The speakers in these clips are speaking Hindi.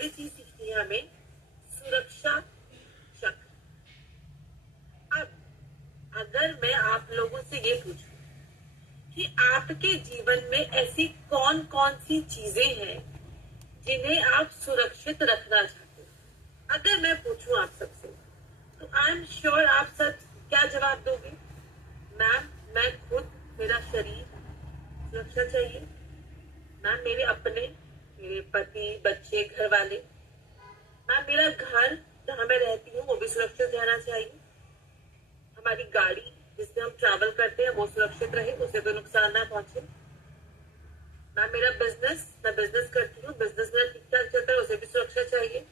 पहली चीज सीखनी है हमें, सुरक्षा चक्र। अब अगर मैं आप लोगों से ये पूछूं कि आपके जीवन में ऐसी कौन कौन सी चीजें हैं जिन्हें आप सुरक्षित रखना चाहते हो, अगर मैं पूछूं आप सबसे, तो आई एम श्योर आप सब क्या जवाब दोगे? मैम, मैं खुद, मेरा शरीर सुरक्षा चाहिए। मैम, मेरे अपने, मेरे पति, बच्चे, घर वाले। मैम, मेरा घर जहाँ मैं रहती हूँ वो भी सुरक्षित रहना चाहिए। हमारी गाड़ी जिससे हम ट्रैवल करते हैं वो सुरक्षित रहे, उसे तो नुकसान ना पहुंचे। मैम, मेरा बिजनेस, मैं बिजनेस करती हूँ, बिजनेस मेरा ठीक ठाक चलता है, उसे भी सुरक्षा चाहिए।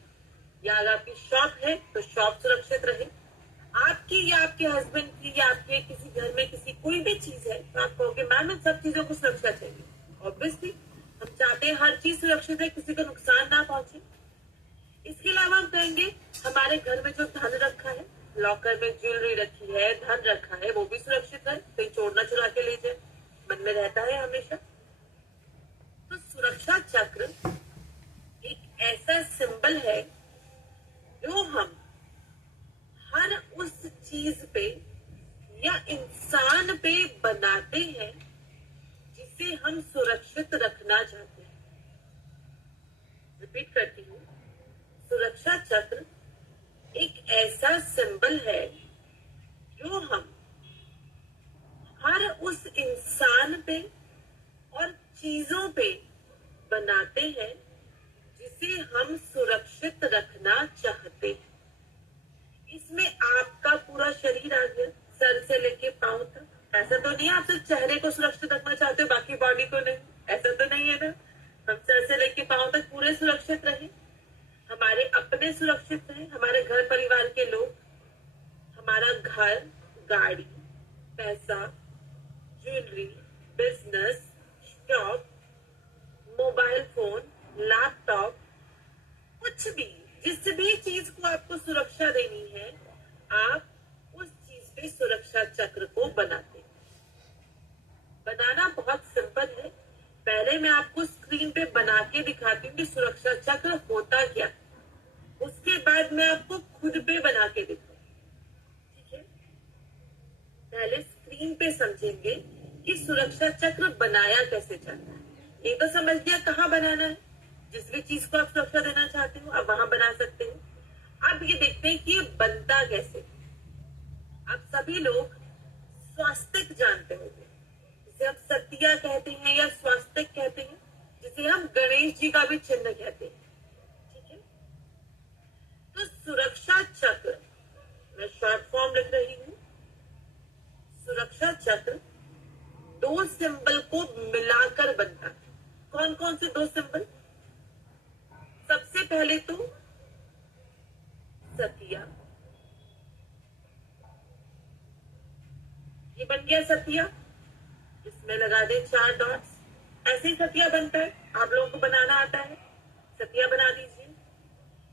या अगर आपकी शॉप है तो शॉप सुरक्षित रहे। आपकी या आपके हस्बैंड की या आपके किसी घर में किसी कोई भी चीज है तो आप कहोगे मैम इन सब चीजों को सुरक्षा चाहिए। ऑब्वियसली हम चाहते हैं हर चीज सुरक्षित है, किसी को नुकसान ना पहुंचे। इसके अलावा हम कहेंगे हमारे घर में जो धन रखा है, लॉकर में ज्वेलरी रखी है, धन रखा है, वो भी सुरक्षित है, कहीं चोर ना चुरा के ले जाए, मन में रहता है हमेशा। तो सुरक्षा चक्र एक ऐसा सिंबल है जो हम हर उस चीज पे या इंसान पे बनाते हैं जिसे हम सुरक्षित रखना चाहते हैं। रिपीट करती हूँ, सुरक्षा चक्र एक ऐसा सिंबल है जो हम हर उस इंसान पे और चीजों पे बनाते हैं जिसे हम सुरक्षित रखना चाहते हैं। इसमें आपका पूरा शरीर आ गया, सर से लेके पांव तक। ऐसा तो नहीं है आप सिर्फ चेहरे को सुरक्षित रखना चाहते हो, बाकी बॉडी को नहीं, ऐसा तो नहीं है ना। हम सर से लेके पांव तक पूरे सुरक्षित रहे, हमारे अपने सुरक्षित रहे, हमारे घर परिवार के लोग, हमारा घर, गाड़ी, पैसा, jewellery, business, shop, mobile phone, laptop, कुछ भी, जिस भी चीज को आपको सुरक्षा देनी है, आप उस चीज पे सुरक्षा चक्र को बनाते हैं। बनाना बहुत सिंपल है। पहले मैं आपको स्क्रीन पे बना के दिखाती हूँ कि सुरक्षा चक्र होता क्या, उसके बाद मैं आपको खुद पे बना के दिखाऊंगी। ठीक है, पहले स्क्रीन पे समझेंगे कि सुरक्षा चक्र बनाया कैसे जाता है। ये तो समझ लिया कहाँ बनाना है, जिस भी चीज को आप सुरक्षा देना चाहते हो आप वहां बना सकते हो। अब ये देखते हैं कि ये बनता कैसे। आप सभी लोग स्वास्तिक जानते होंगे, जिसे हम सतिया कहते हैं या स्वास्तिक कहते हैं, जिसे हम गणेश जी का भी चिन्ह कहते हैं। ठीक है, तो सुरक्षा चक्र, मैं शॉर्ट फॉर्म लिख रही हूं, सुरक्षा चक्र दो सिंबल को मिलाकर बनता है। कौन कौन से दो सिंबल? सबसे पहले तो सतिया, ये बन गया सतिया, इसमें लगा दे 4 डॉट्स। ऐसे ही सतिया बनता है, आप लोगों को बनाना आता है, सतिया बना दीजिए।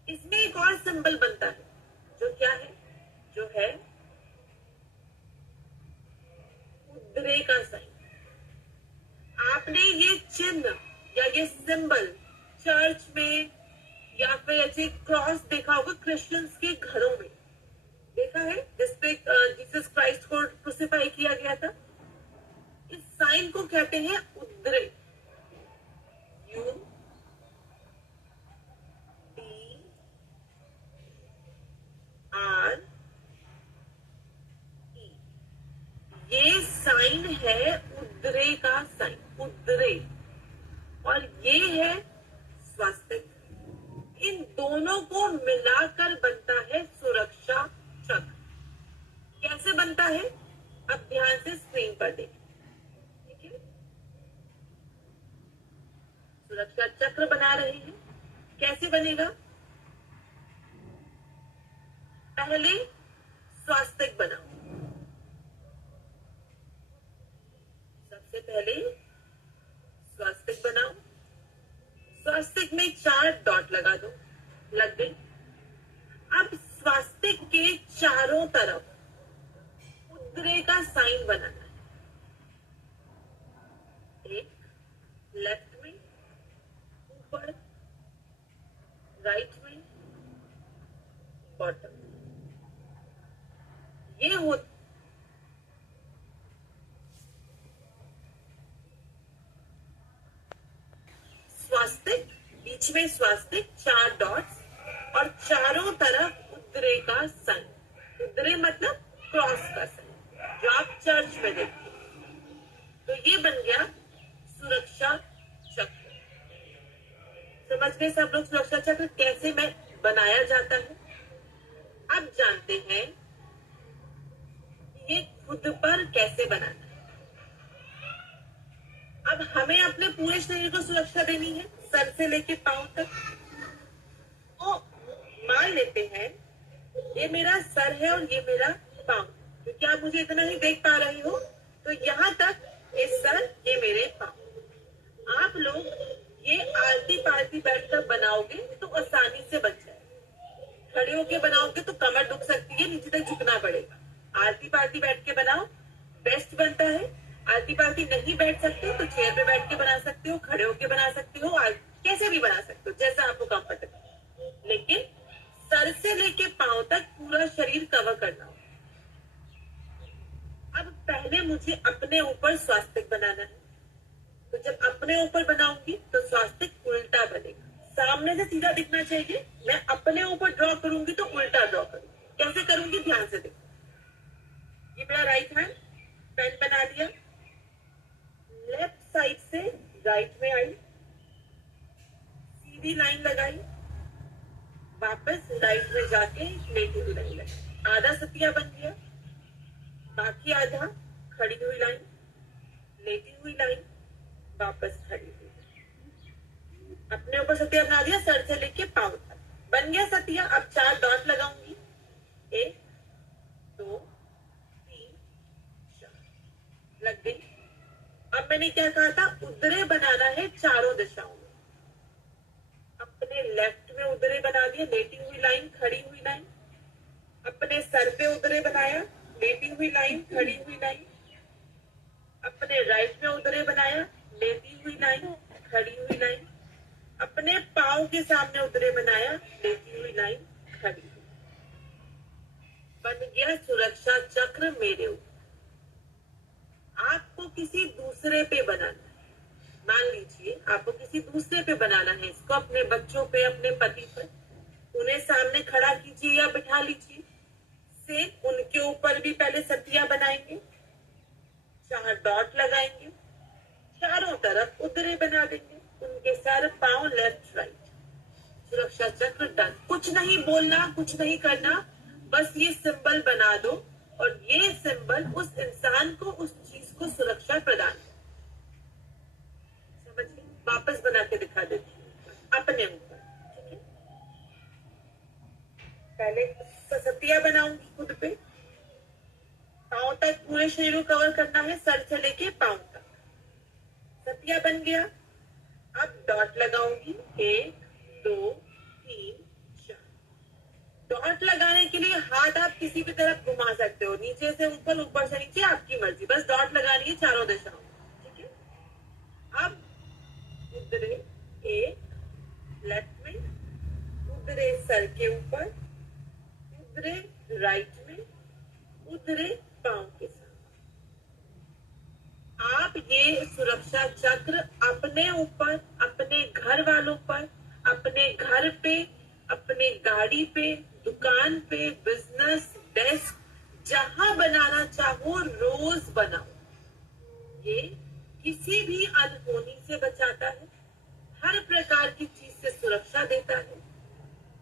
इसमें एक और सिंबल बनता है जो क्या है, जो है उद्रे का साइन। आपने ये चिन्ह या ये सिंबल चर्च में या फिर ऐसे क्रॉस देखा होगा क्रिश्चियंस के घरों में, देखा है जिसपे जीसस क्राइस्ट को क्रूसिफाई किया गया था। इस साइन को कहते हैं उद्रे, U D R E, ये साइन है उद्रे का साइन, उद्रे, और ये है स्वास्तिक। इन दोनों को मिलाकर बनता है सुरक्षा चक्र। कैसे बनता है, अब ध्यान से स्क्रीन पर देखें। ठीक है, सुरक्षा चक्र बना रहे हैं, कैसे बनेगा? पहले स्वास्तिक बनाओ, सबसे पहले स्वास्तिक बनाओ। स्वास्तिक में 4 डॉट लगा दो, लग गई। अब स्वास्तिक के चारों तरफ उद्रे का साइन बनाना है। एक लेफ्ट में ऊपर, राइट में, बॉटम। ये हो स्वास्तिक, बीच में स्वास्तिक, 4 डॉट्स और चारों तरफ उद्रे का सन। उद्रे मतलब क्रॉस का सन, जो आप चर्च में देखते हैं। तो ये बन गया सुरक्षा चक्र। समझ गए सब लोग सुरक्षा चक्र कैसे में बनाया जाता है? अब जानते हैं ये खुद पर कैसे बनाना है। अब हमें अपने पूरे शरीर को सुरक्षा देनी है, सर से लेके पांव तक। तो मान लेते हैं ये मेरा सर है और ये मेरा पांव, क्योंकि आप मुझे इतना ही देख पा रहे हो। तो यहाँ तक ये सर, ये मेरे पांव। आप लोग ये आरती पारती बैठकर बनाओगे तो आसानी से बन जाए। खड़े होके बनाओगे तो कमर दुख सकती है, नीचे तक झुकना पड़ेगा। आरती पारती बैठ के बनाओ, बेस्ट बनता है। आरती पारती नहीं बैठ सकते हो तो चेयर पे बैठ के बना सकते हो, खड़े होके बना सकते हो, कैसे भी बना सकते हो, जैसा आपको कंफर्टेबल। लेकिन सर से लेके पांव तक पूरा शरीर कवर करना हो। अब पहले मुझे अपने ऊपर स्वास्तिक बनाना है। तो जब अपने ऊपर बनाऊंगी तो स्वास्तिक उल्टा बनेगा, सामने से सीधा दिखना चाहिए। मैं अपने ऊपर ड्रॉ करूंगी तो उल्टा ड्रॉ करूंगी। कैसे करूंगी ध्यान से देखो। ये मेरा राइट हैंड, पेन बना लिया, लेफ्ट साइड से राइट में आई, सीधी लाइन लगाई, वापस राइट में जाके लेटी हुई लाइन लगाई। आधा सतिया बन गया, बाकी आधा खड़ी हुई लाइन, लेटी हुई लाइन, वापस खड़ी हुई। अपने ऊपर सतिया बना दिया, सर से लेके पांव तक बन गया सतिया। अब 4 डॉट लगाऊंगी, 1 2 3 4 लग गई। अब मैंने क्या कहा था, उदरे बनाना है चारों दिशाओं में। अपने लेफ्ट में उदरे बना दिया, लेटी हुई लाइन, खड़ी हुई लाइन। अपने सर पे उदरे बनाया, लेटी हुई लाइन, खड़ी हुई लाइन। अपने राइट में उदरे बनाया, लेटी हुई लाइन, खड़ी हुई लाइन। अपने पांव के सामने उदरे बनाया, लेटी हुई लाइन, खड़ी हुई। बन गया सुरक्षा चक्र मेरे ऊपर। आपको किसी दूसरे पे बनाना है। मान लीजिए आपको किसी दूसरे पे बनाना है इसको, अपने बच्चों पे, अपने पति पर। उन्हें सामने खड़ा कीजिए या बिठा लीजिए। से उनके ऊपर भी पहले सतिया बनाएंगे, 4 डॉट लगाएंगे, चारों तरफ उदरे बना देंगे, उनके सर पांव लेफ्ट राइट। सुरक्षा चक्र डन। कुछ नहीं बोलना, कुछ नहीं करना, बस ये सिंबल बना दो और ये सिंबल उस इंसान को, उस चीज को सुरक्षा प्रदान। समझिए, वापस बना के दिखा देती हूँ अपने ऊपर। ठीक है, पहले सतिया बनाऊंगी खुद पे, पांव तक पूरे शरीर को कवर करना है, सर से लेके पांव तक। सतिया बन गया। अब डॉट लगाऊंगी, 1 2 3 4। डॉट लगाने के लिए हाथ आप किसी भी तरफ घुमा सकते हो, नीचे से ऊपर, ऊपर से नीचे, आपकी मर्जी। बस डॉट लगानी है चारों दिशाओं में। ठीक है, अब उदरे 1 लेफ्ट में, उदरे सर के ऊपर, उदरे राइट में, उदरे पांव के साथ। आप ये सुरक्षा चक्र अपने ऊपर, अपने घर वालों पर, अपने घर पे, अपने गाड़ी पे, दुकान पे, बिजनेस, डेस्क, जहां बनाना चाहो रोज बनाओ। ये किसी भी अनहोनी से बचाता है, हर प्रकार की चीज से सुरक्षा देता है।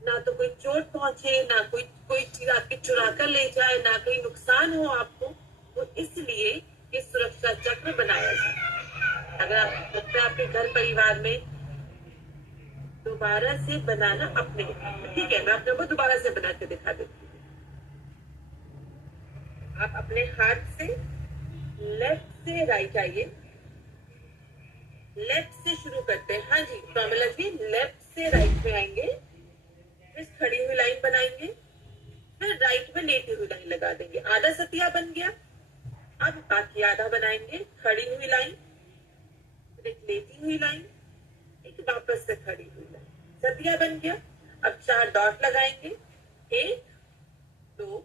ना तो कोई चोट पहुंचे, ना कोई चीज आपकी चुरा कर ले जाए, ना कोई नुकसान हो आपको। तो इसलिए ये सुरक्षा चक्र बनाया जाए। अगर आपको लगता है आपके घर परिवार में दोबारा से बनाना अपने, ठीक है, मैं अपने को दोबारा से बना के दिखा देती हूँ। आप अपने हाथ से लेफ्ट से राइट आइए, लेफ्ट से शुरू करते हैं। हाँ जी प्रमिला जी, लेफ्ट से राइट में आएंगे, फिर खड़ी हुई लाइन बनाएंगे, फिर राइट में लेटी हुई लाइन लगा देंगे। आधा सतिया बन गया। अब बाकी आधा बनाएंगे, खड़ी हुई लाइन, फिर एक लेटी हुई लाइन, एक वापस से खड़ी हुई लाइन। सतिया बन गया। अब 4 डॉट लगाएंगे, 1 2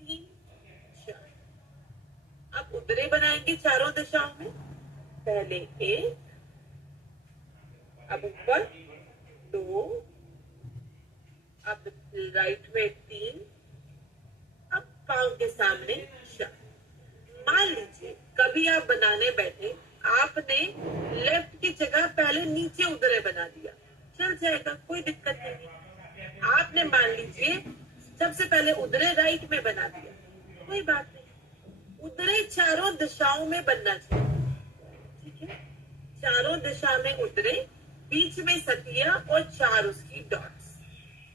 3 4। अब उतरे बनाएंगे चारों दिशाओं में, पहले 1, अब ऊपर 2, अब राइट में 3, अब पाँव के सामने 4। मान लीजिए कभी आप बनाने बैठे, आपने लेफ्ट की जगह पहले नीचे उधरे बना दिया, चल जाएगा, कोई दिक्कत नहीं। आपने मान लीजिए सबसे पहले उधरे राइट में बना दिया, कोई बात नहीं। उधरे चारों दिशाओं में बनना चाहिए, ठीक है। चारों दिशा में उधरे, बीच में सतिया और 4 उसकी डॉट्स।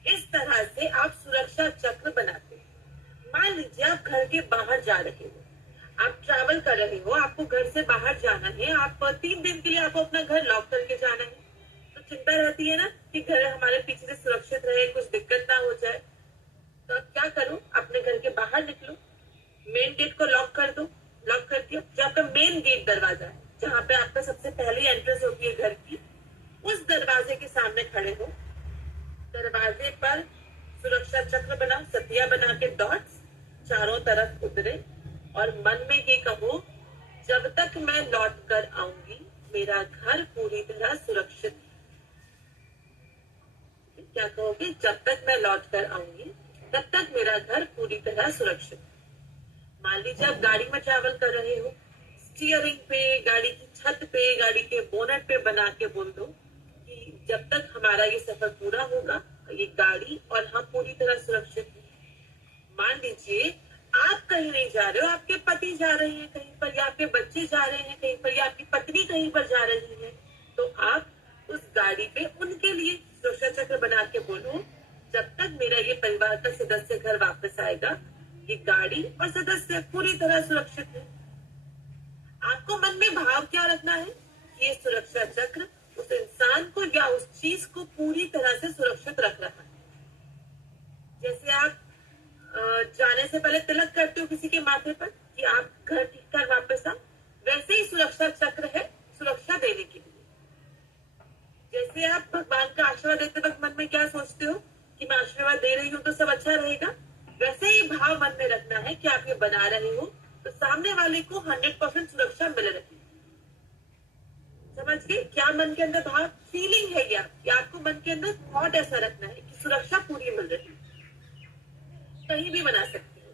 इस तरह से आप सुरक्षा चक्र बनाते हैं। मान लीजिए आप घर के बाहर जा रहे हो, आप ट्रैवल कर रहे हो, आपको घर से बाहर जाना है, आप 3 दिन के लिए आपको अपना घर लॉक करके जाना है, तो चिंता रहती है ना कि घर हमारे पीछे से सुरक्षित रहे, कुछ दिक्कत ना हो जाए। तो आप क्या करो, अपने घर के बाहर निकलो, मेन गेट को लॉक कर दो। लॉक कर दिया, जो आपका मेन गेट दरवाजा है, जहाँ पे आपका सबसे पहली एंट्रेंस होती है घर की, उस दरवाजे के सामने खड़े हो। दरवाजे पर सुरक्षा चक्र बनाओ, सतिया बना के डॉट्स चारों तरफ उतरे, और मन में ये कहो, जब तक मैं लौट कर आऊंगी मेरा घर पूरी तरह सुरक्षित है। क्या कहोगे, जब तक मैं लौट कर आऊंगी तब तक मेरा घर पूरी तरह सुरक्षित है। मान लीजिए आप गाड़ी में ट्रैवल कर रहे हो, स्टीयरिंग पे, गाड़ी की छत पे, गाड़ी के बोनट पे बना के बोल दो कि जब तक हमारा ये सफर पूरा होगा, ये गाड़ी और हम पूरी तरह सुरक्षित हैं। मान लीजिए आप कहीं नहीं जा रहे हो, आपके पति जा रहे हैं कहीं पर, या आपके बच्चे जा रहे हैं कहीं पर, या आपकी पत्नी कहीं पर जा रही है, तो आप उस गाड़ी पे उनके लिए सुरक्षा चक्र बना के बोलो, जब तक मेरा ये परिवार का सदस्य घर वापस आएगा, ये गाड़ी और सदस्य पूरी तरह सुरक्षित है। आपको मन में भाव क्या रखना है कि ये सुरक्षा चक्र उस इंसान को या उस चीज को पूरी तरह से सुरक्षित रख रहा है। जैसे आप जाने से पहले तिलक करते हो किसी के माथे पर कि आप घर ठीक कर वापस आओ, वैसे ही सुरक्षा चक्र है सुरक्षा देने के लिए। जैसे आप भगवान का आशीर्वाद देते वक्त मन में क्या सोचते हो कि मैं आशीर्वाद दे रही हूँ तो सब अच्छा रहेगा, वैसे ही भाव मन में रखना है कि आप ये बना रहे हो तो सामने वाले को 100% सुरक्षा मिल रही है। समझ गए क्या मन के अंदर भाव, फीलिंग है या आपको मन के अंदर थॉट ऐसा रखना है कि सुरक्षा पूरी मिल रही है। कहीं भी बना सकते हो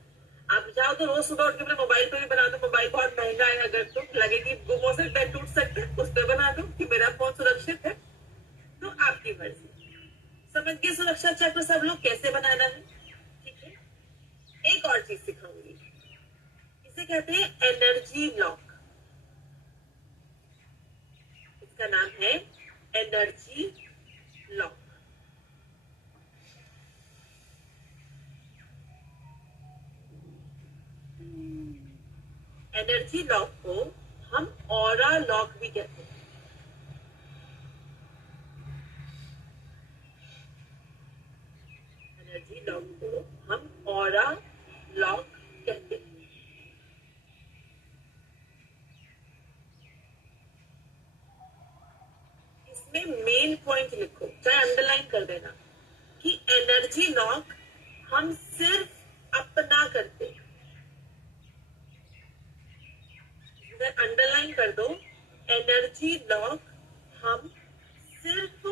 आप, चाहो तो रोज सुबह उठ के अपने मोबाइल पे भी बना दो, मोबाइल बहुत महंगा है, अगर तो लगे कि गुमों से पैर टूट सकते हैं, उस पर बना दो कि मेरा फोन सुरक्षित है, तो आपकी मर्जी। समझ गए सुरक्षा चक्र सब लोग कैसे बनाना है, ठीक है। एक और चीज सिखाऊंगी, इसे कहते हैं एनर्जी लॉक। इसका नाम है एनर्जी लॉक। एनर्जी लॉक को हम ऑरा लॉक भी कहते हैं। एनर्जी लॉक को हम ऑरा लॉक कहते हैं। इसमें मेन पॉइंट लिखो, चाहे अंडरलाइन कर देना, कि एनर्जी लॉक हम सिर्फ अपना करते हैं। अंडरलाइन कर दो, एनर्जी लॉक हम सिर्फ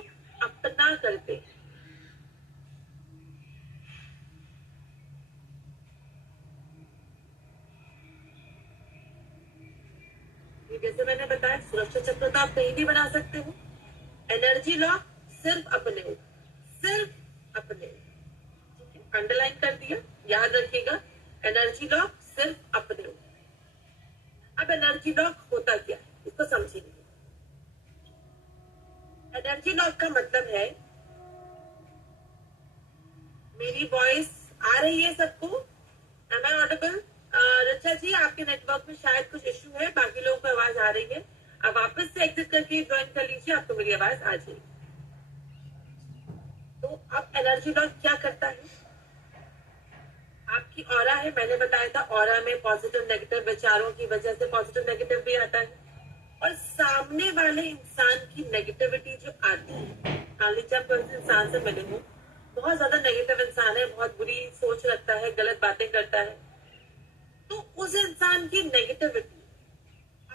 अपना करते हैं। जैसे मैंने बताया सुरक्षा चक्र तो आप कहीं भी बना सकते हो, एनर्जी लॉक सिर्फ अपने हो, सिर्फ अपने। अंडरलाइन कर दिया, याद रखिएगा, एनर्जी लॉक सिर्फ अपने हो। अब एनर्जी लॉक होता क्या है इसको समझेंगे। एनर्जी लॉक का मतलब है, मेरी वॉइस आ रही है सबको, एम आई ऑडिबल? रचा जी आपके नेटवर्क में शायद कुछ इश्यू है, बाकी लोगों को आवाज आ रही है, अब वापस से एग्जिट करके ज्वाइन कर लीजिए, आपको मेरी आवाज आ जाएगी। तो अब एनर्जी लॉक क्या करता है, आपकी ऑरा है, मैंने बताया था ऑरा में पॉजिटिव नेगेटिव विचारों की वजह से पॉजिटिव नेगेटिव भी आता है, और सामने वाले इंसान की नेगेटिविटी जो आती है, मान लीजिए आप कोई इंसान से मिले हो बहुत ज्यादा नेगेटिव इंसान है, बहुत बुरी सोच रखता है, गलत बातें करता है, तो उस इंसान की नेगेटिविटी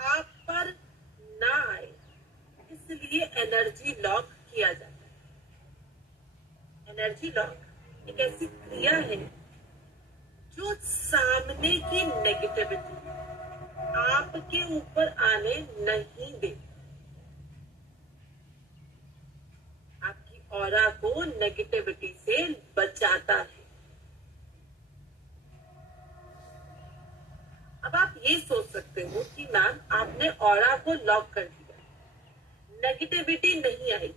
आप पर ना आए, इसलिए एनर्जी लॉक किया जाता है। एनर्जी लॉक एक ऐसी क्रिया है जो सामने की नेगेटिविटी आपके ऊपर आने नहीं दे, आपकी ऑरा को नेगेटिविटी से बचाता है। अब आप ये सोच सकते हो कि मैम आपने ऑरा को लॉक कर दिया, नेगेटिविटी नहीं आएगी,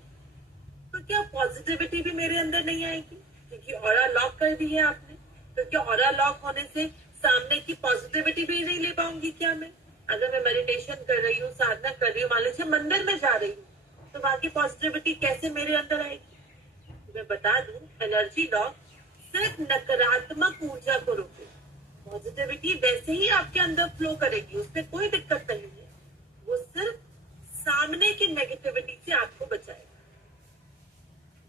तो क्या पॉजिटिविटी भी मेरे अंदर नहीं आएगी? क्योंकि ऑरा लॉक कर दी है आपने, तो क्या ऑरा लॉक होने से सामने की पॉजिटिविटी भी नहीं ले पाऊंगी क्या मैं? अगर मैं मेडिटेशन कर रही हूँ, साधना कर रही हूँ, मान लीजिए मंदिर में जा रही हूँ, तो वहां की पॉजिटिविटी कैसे मेरे अंदर आएगी? तो मैं बता दूं, एनर्जी लॉक सिर्फ नकारात्मक ऊर्जा को रोके, पॉजिटिविटी वैसे ही आपके अंदर फ्लो करेगी, उसमें कोई दिक्कत नहीं है, वो सिर्फ सामने की नेगेटिविटी से आपको बचाएगा।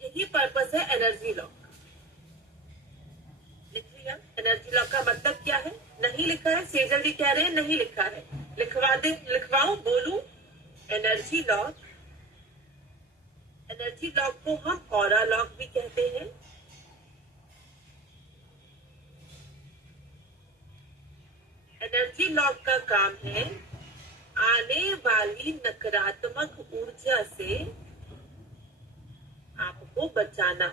यही पर्पस है एनर्जी लॉक। लिख लिया? एनर्जी लॉक का मतलब क्या है? नहीं लिखा है? सेजल जी कह रहे हैं नहीं लिखा है, लिखवा दे, लिखवाऊं, बोलूं? एनर्जी लॉक, एनर्जी लॉक को हम ऑरा लॉक भी कहते हैं। एनर्जी लॉक का काम है आने वाली नकारात्मक ऊर्जा से आपको बचाना।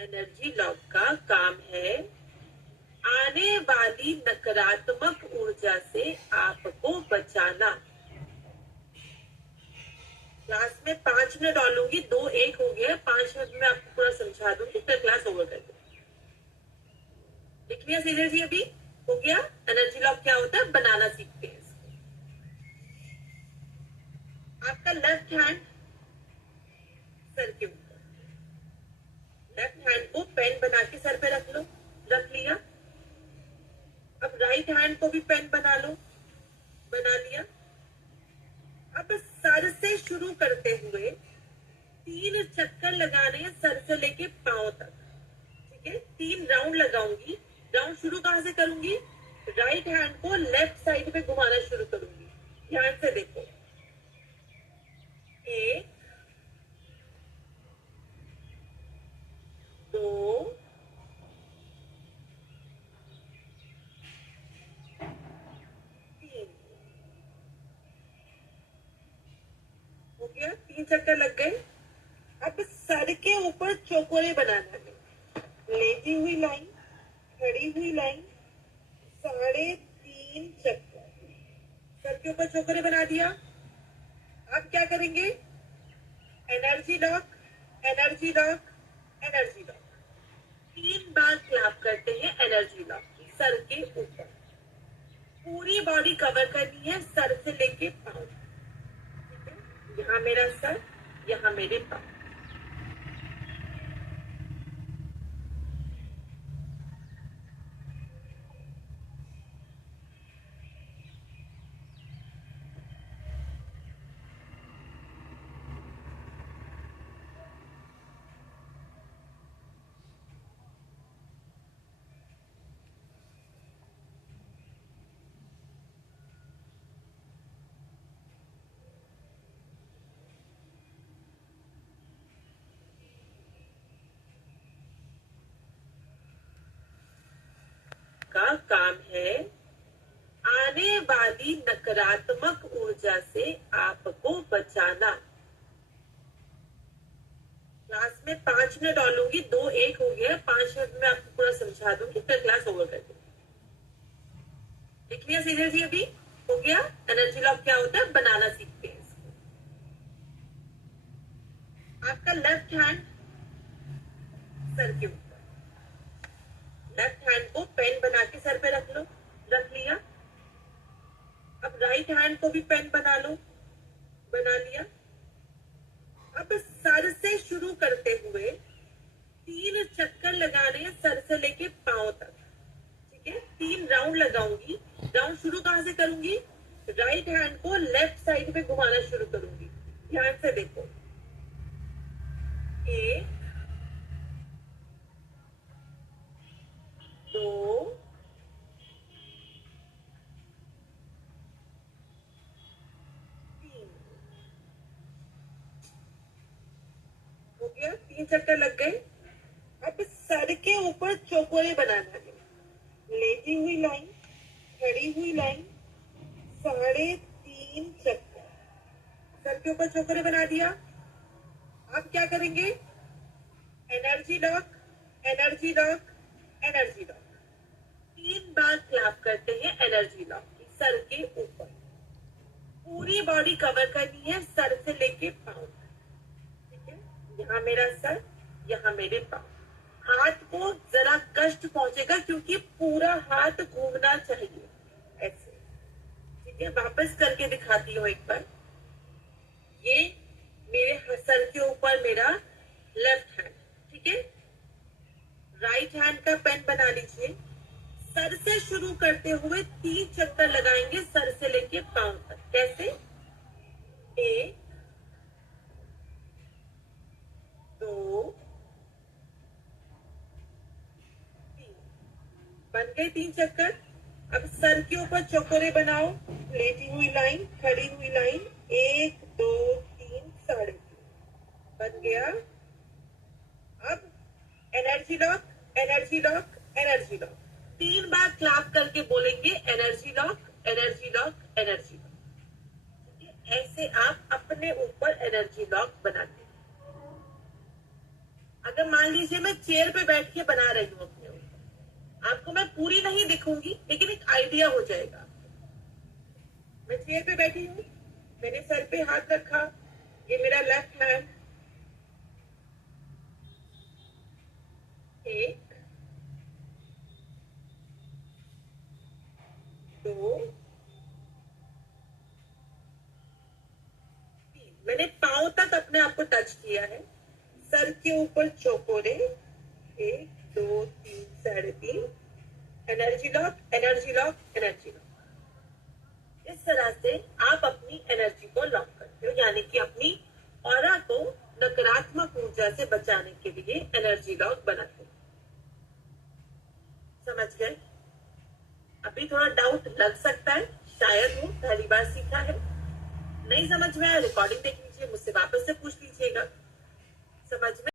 एनर्जी लॉक का काम है आने वाली नकारात्मक ऊर्जा से आपको बचाना। क्लास में 5 मिनट और लूंगी, 2-1 हो गया, 5 मिनट में आपको पूरा समझा दूंगी, फिर क्लास ओवर कर दूंगी। लिख लिया सीधे जी? अभी हो गया? एनर्जी लॉक क्या होता है, बनाना सीखते हैं। आपका लेफ्ट हैंड सर के ऊपर, लेफ्ट हैंड को पेन बना के सर पे रख लो, रख लिया। अब राइट हैंड को भी पेन बना लो, बना लिया। अब सर से शुरू करते हुए 3 चक्कर लगाने हैं सर से लेके पांव तक, ठीक है? 3 राउंड लगाऊंगी। राउंड शुरू कहां से करूंगी? राइट हैंड को लेफ्ट साइड पे घुमाना शुरू करूंगी। ध्यान से देखो, 1 2 3, हो गया? 3 चक्कर लग गए। अब सर के ऊपर चौकोरे बनाना है, लेटी हुई लाइन, खड़ी हुई लाइन, 3.5 चक्कर सर के ऊपर चौकोरे बना दिया। अब क्या करेंगे? Energy lock, energy lock, energy lock, 3 बार क्लैप करते हैं एनर्जी लॉक सर के ऊपर। पूरी बॉडी कवर करनी है सर से लेके पांव, ठीक है? यहाँ मेरा सर, यहाँ मेरे पांव। का काम है आने वाली नकारात्मक ऊर्जा से आपको बचाना। क्लास में 5 मिनट और लूंगी, 2-1 हो गया, 5 मिनट में आपको पूरा समझा दूंगी, फिर क्लास ओवर कर दूंगी। लिख लिया सीधे जी? अभी हो गया? एनर्जी लॉक क्या होता है, बनाना सीखते हैं इसको। आपका लेफ्ट हैंड सर के ऊपर, लेफ्ट हैंड को पेन बना के सर पे रख लो, रख लिया। अब राइट हैंड को भी पेन बना लो, बना लिया। अब सर से शुरू करते हुए 3 चक्कर लगाने हैं सर से लेके पांव तक, ठीक है? 3 राउंड लगाऊंगी। राउंड शुरू कहां से करूंगी? राइट हैंड को लेफ्ट साइड पे घुमाना शुरू करूंगी। ध्यान से देखो, 1 2 3 हो गया, 3 चक्कर लग गए। अब सर के ऊपर चौकोरे बनाना है। लेटी हुई लाइन, खड़ी हुई लाइन, 3.5 चक्कर। सर के ऊपर चौकोरे बना दिया। अब क्या करेंगे? Energy lock, energy lock, energy lock. 3 बार क्लैप करते हैं एनर्जी लॉक की सर के ऊपर। पूरी बॉडी कवर करनी है सर से लेके पांव तक। ठीक है, यहाँ मेरा सर, यहाँ मेरे पांव। हाथ को जरा कष्ट पहुंचेगा क्योंकि पूरा हाथ घूमना चाहिए ऐसे। ठीक है, वापस करके दिखाती हूँ एक बार। ये मेरे सर के ऊपर मेरा लेफ्ट हैंड। ठीक है, राइट हैंड का पेन बना लीजिए। सर से शुरू करते हुए 3 चक्कर लगाएंगे सर से लेके पांव तक। कैसे? 1 2 3 बन गए 3 चक्कर। अब सर के ऊपर चौकोरे बनाओ। लेटी हुई लाइन, खड़ी हुई लाइन, 1 2 3 3.5 बन गया। अब energy lock, energy lock, energy lock. 3 बार क्लैप करके बोलेंगे energy lock, energy lock, energy lock. ऐसे आप अपने ऊपर एनर्जी लॉक बनाते हैं। अगर मान लीजिए मैं चेयर पे बैठ के बना रही हूँ अपने ऊपर, आपको मैं पूरी नहीं दिखूंगी लेकिन एक आइडिया हो जाएगा। मैं चेयर पे बैठी हूँ, मैंने सर पे हाथ रखा, ये मेरा लेफ्ट हैंड। 1 2 3 मैंने पांव तक अपने आप को टच किया है। सर के ऊपर चौकोरे, 1 2 3 3.5। Energy lock, energy lock, energy lock. इस तरह से आप अपनी एनर्जी को लॉक करते हो, यानी कि अपनी ऑरा को नकारात्मक ऊर्जा से बचाने के लिए एनर्जी लॉक बनाते हो। समझ गए? अभी थोड़ा डाउट लग सकता है, शायद वो पहली बार सीखा है। नहीं समझ में आया, रिकॉर्डिंग देख लीजिए, मुझसे वापस से पूछ लीजिएगा। समझ में